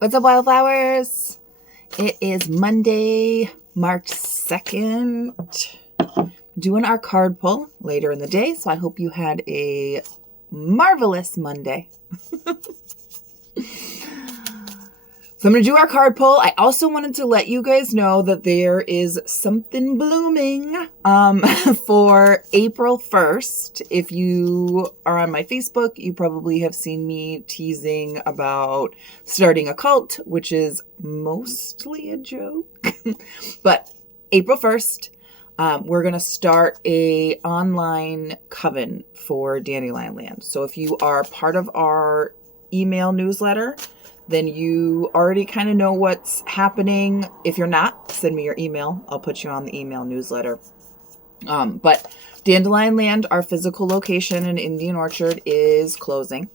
What's up, wildflowers? It is Monday, March 2nd. Doing our card pull later in the day, so I hope you had a marvelous Monday. So I'm going to do our card pull. I also wanted to let you guys know that there is something blooming for April 1st. If you are on my Facebook, you probably have seen me teasing about starting a cult, which is mostly a joke. But April 1st, we're going to start a online coven for Dandelion Land. So if you are part of our email newsletter, then you already kind of know what's happening. If you're not, send me your email. I'll put you on the email newsletter. But Dandelion Land, our physical location in Indian Orchard, is closing.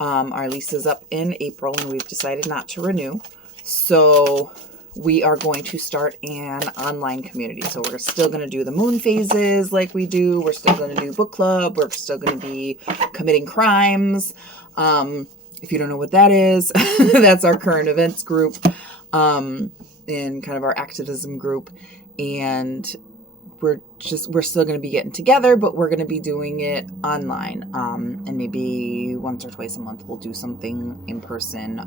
Our lease is up in April, and we've decided not to renew. So we are going to start an online community. So we're still going to do the moon phases like we do. We're still going to do book club. We're still going to be committing crimes. If you don't know what that is, that's our current events group, in kind of our activism group. And we're still going to be getting together, but we're going to be doing it online. And maybe once or twice a month, we'll do something in person,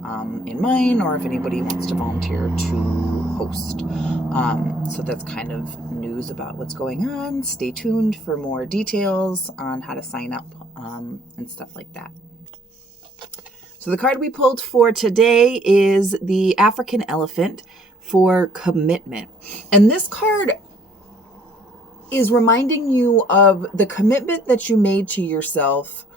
in mine, or if anybody wants to volunteer to host. So that's kind of news about what's going on. Stay tuned for more details on how to sign up, and stuff like that. So the card we pulled for today is the African Elephant for commitment. And this card is reminding you of the commitment that you made to yourself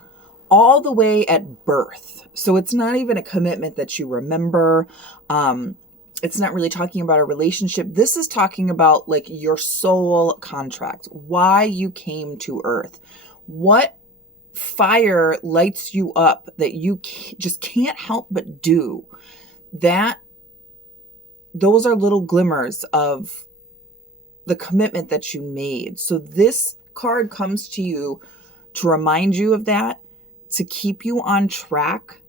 all the way at birth. So it's not even a commitment that you remember. It's not really talking about a relationship. This is talking about like your soul contract, why you came to Earth, what fire lights you up that you just can't help but do. Those are little glimmers of the commitment that you made. So this card comes to you to remind you of that, to keep you on track.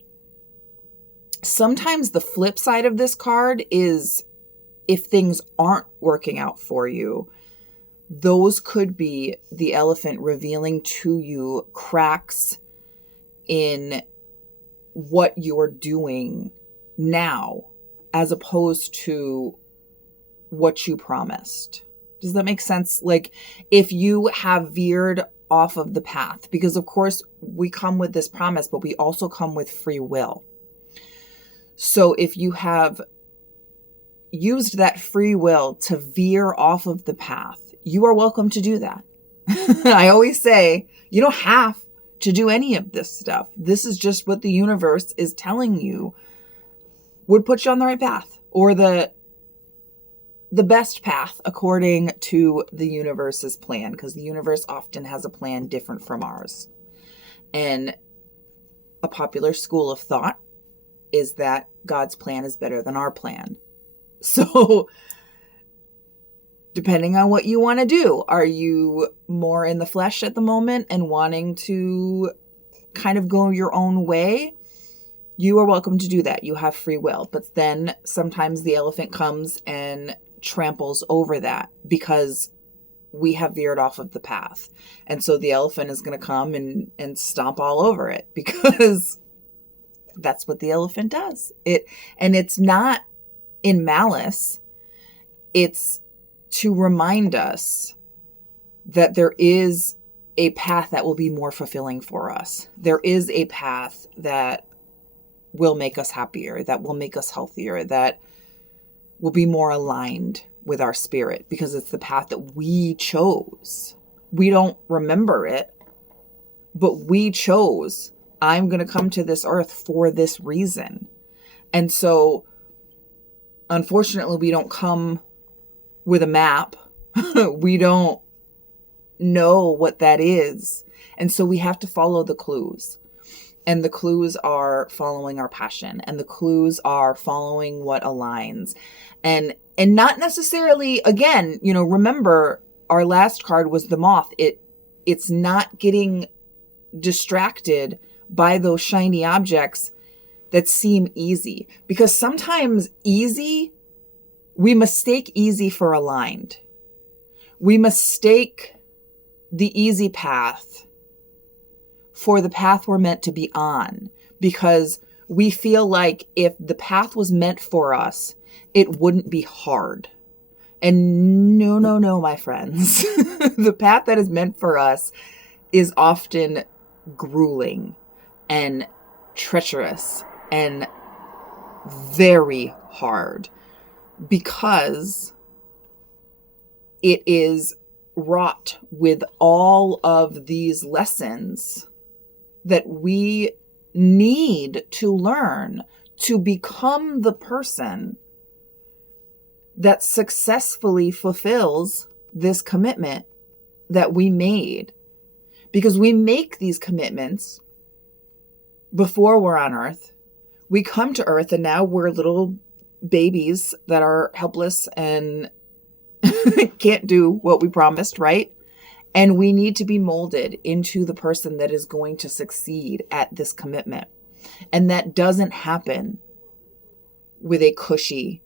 Sometimes the flip side of this card is if things aren't working out for you, those could be the elephant revealing to you cracks in what you're doing now, as opposed to what you promised. Does that make sense? Like if you have veered off of the path, because of course we come with this promise, but we also come with free will. So if you have used that free will to veer off of the path, you are welcome to do that. I always say, you don't have to do any of this stuff. This is just what the universe is telling you would put you on the right path, or the best path according to the universe's plan, because the universe often has a plan different from ours. And a popular school of thought is that God's plan is better than our plan. So depending on what you want to do, are you more in the flesh at the moment and wanting to kind of go your own way? You are welcome to do that. You have free will. But then sometimes the elephant comes and tramples over that because we have veered off of the path. And so the elephant is going to come and stomp all over it, because that's what the elephant does. And it's not in malice. It's to remind us that there is a path that will be more fulfilling for us. There is a path that will make us happier, that will make us healthier, that will be more aligned with our spirit, because it's the path that we chose. We don't remember it, but we chose, I'm going to come to this earth for this reason. And so unfortunately, we don't come with a map. We don't know what that is. And so we have to follow the clues. And the clues are following our passion. And the clues are following what aligns. And not necessarily, again, remember our last card was the moth. It's not getting distracted by those shiny objects that seem easy, because sometimes we mistake easy for aligned. We mistake the easy path for the path we're meant to be on, because we feel like if the path was meant for us, it wouldn't be hard. And no, my friends. The path that is meant for us is often grueling and treacherous and very hard, because it is wrought with all of these lessons that we need to learn to become the person that successfully fulfills this commitment that we made. Because we make these commitments before we're on earth. We come to earth and now we're little babies that are helpless and can't do what we promised, right? And we need to be molded into the person that is going to succeed at this commitment. And that doesn't happen with a cushy,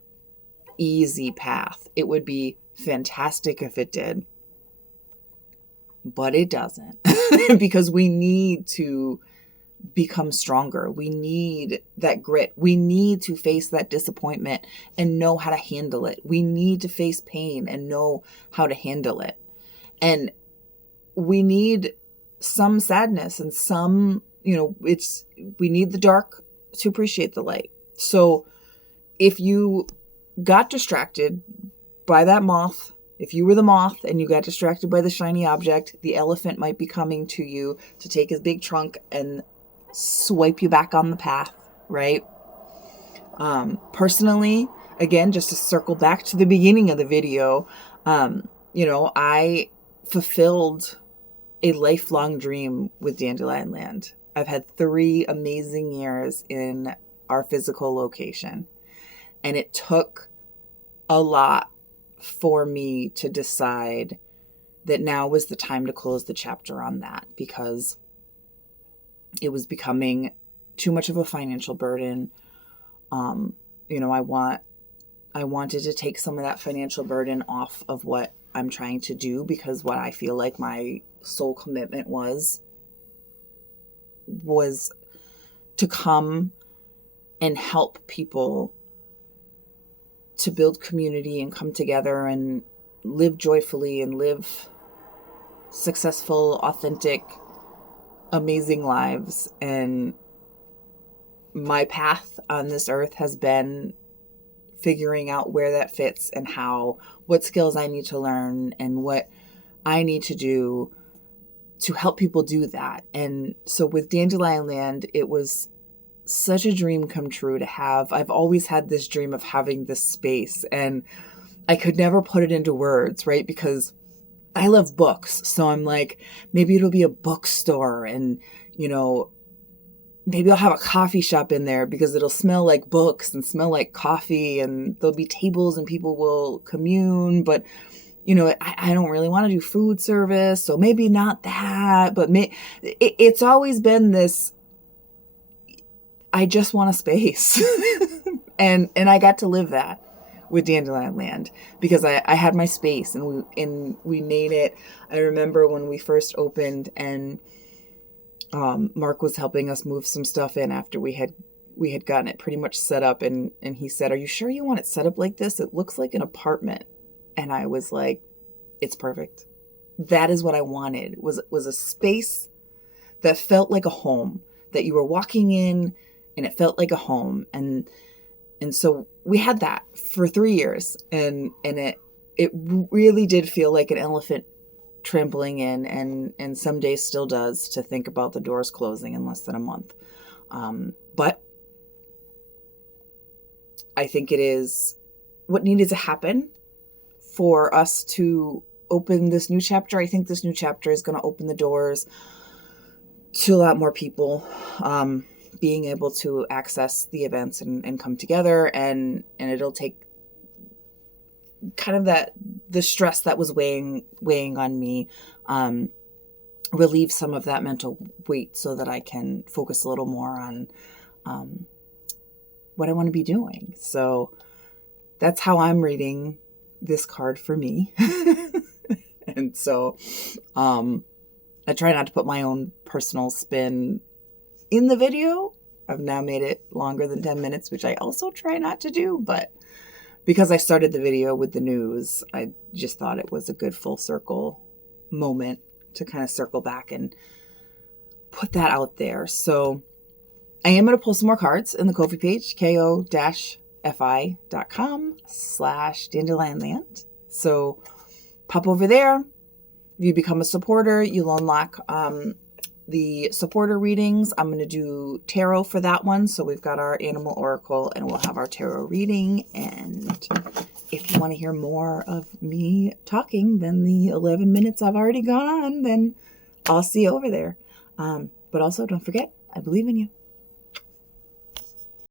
easy path. It would be fantastic if it did, but it doesn't. Because we need to become stronger. We need that grit. We need to face that disappointment and know how to handle it. We need to face pain and know how to handle it. And we need some sadness and some, we need the dark to appreciate the light. So if you got distracted by that moth, if you were the moth and you got distracted by the shiny object, the elephant might be coming to you to take his big trunk and swipe you back on the path, right? Personally, again, just to circle back to the beginning of the video, I fulfilled a lifelong dream with Dandelion Land. I've had 3 amazing years in our physical location, and it took a lot for me to decide that now was the time to close the chapter on that, because it was becoming too much of a financial burden. I wanted to take some of that financial burden off of what I'm trying to do, because what I feel like my soul commitment was to come and help people to build community and come together and live joyfully and live successful, authentic, amazing lives. And my path on this earth has been figuring out where that fits and what skills I need to learn and what I need to do to help people do that. And so with Dandelion Land, it was such a dream come true to have. I've always had this dream of having this space, and I could never put it into words, right? Because I love books. So I'm like, maybe it'll be a bookstore, and, maybe I'll have a coffee shop in there because it'll smell like books and smell like coffee, and there'll be tables and people will commune. But, I don't really want to do food service, so maybe not that. But it's always been this, I just want a space. and I got to live that with Dandelion Land, because I had my space and we made it. I remember when we first opened, and Mark was helping us move some stuff in after we had gotten it pretty much set up, and he said, "Are you sure you want it set up like this? It looks like an apartment." And I was like, "It's perfect. That is what I wanted. Was a space that felt like a home, that you were walking in and it felt like a home." And so we had that for 3 years, and it really did feel like an elephant trampling in, and some days still does, to think about the doors closing in less than a month. But I think it is what needed to happen for us to open this new chapter. I think this new chapter is going to open the doors to a lot more people being able to access the events and come together, and it'll take kind of the stress that was weighing on me, relieve some of that mental weight so that I can focus a little more on what I want to be doing. So that's how I'm reading this card for me. And so I try not to put my own personal spin in the video. I've now made it longer than 10 minutes, which I also try not to do. But because I started the video with the news, I just thought it was a good full circle moment to kind of circle back and put that out there. So I am going to pull some more cards in the Ko-fi page, ko-fi.com/dandelionland. So pop over there. If you become a supporter, you'll unlock the supporter readings. I'm going to do tarot for that one. So we've got our animal oracle and we'll have our tarot reading. And if you want to hear more of me talking than the 11 minutes I've already gone on, then I'll see you over there. But also don't forget, I believe in you.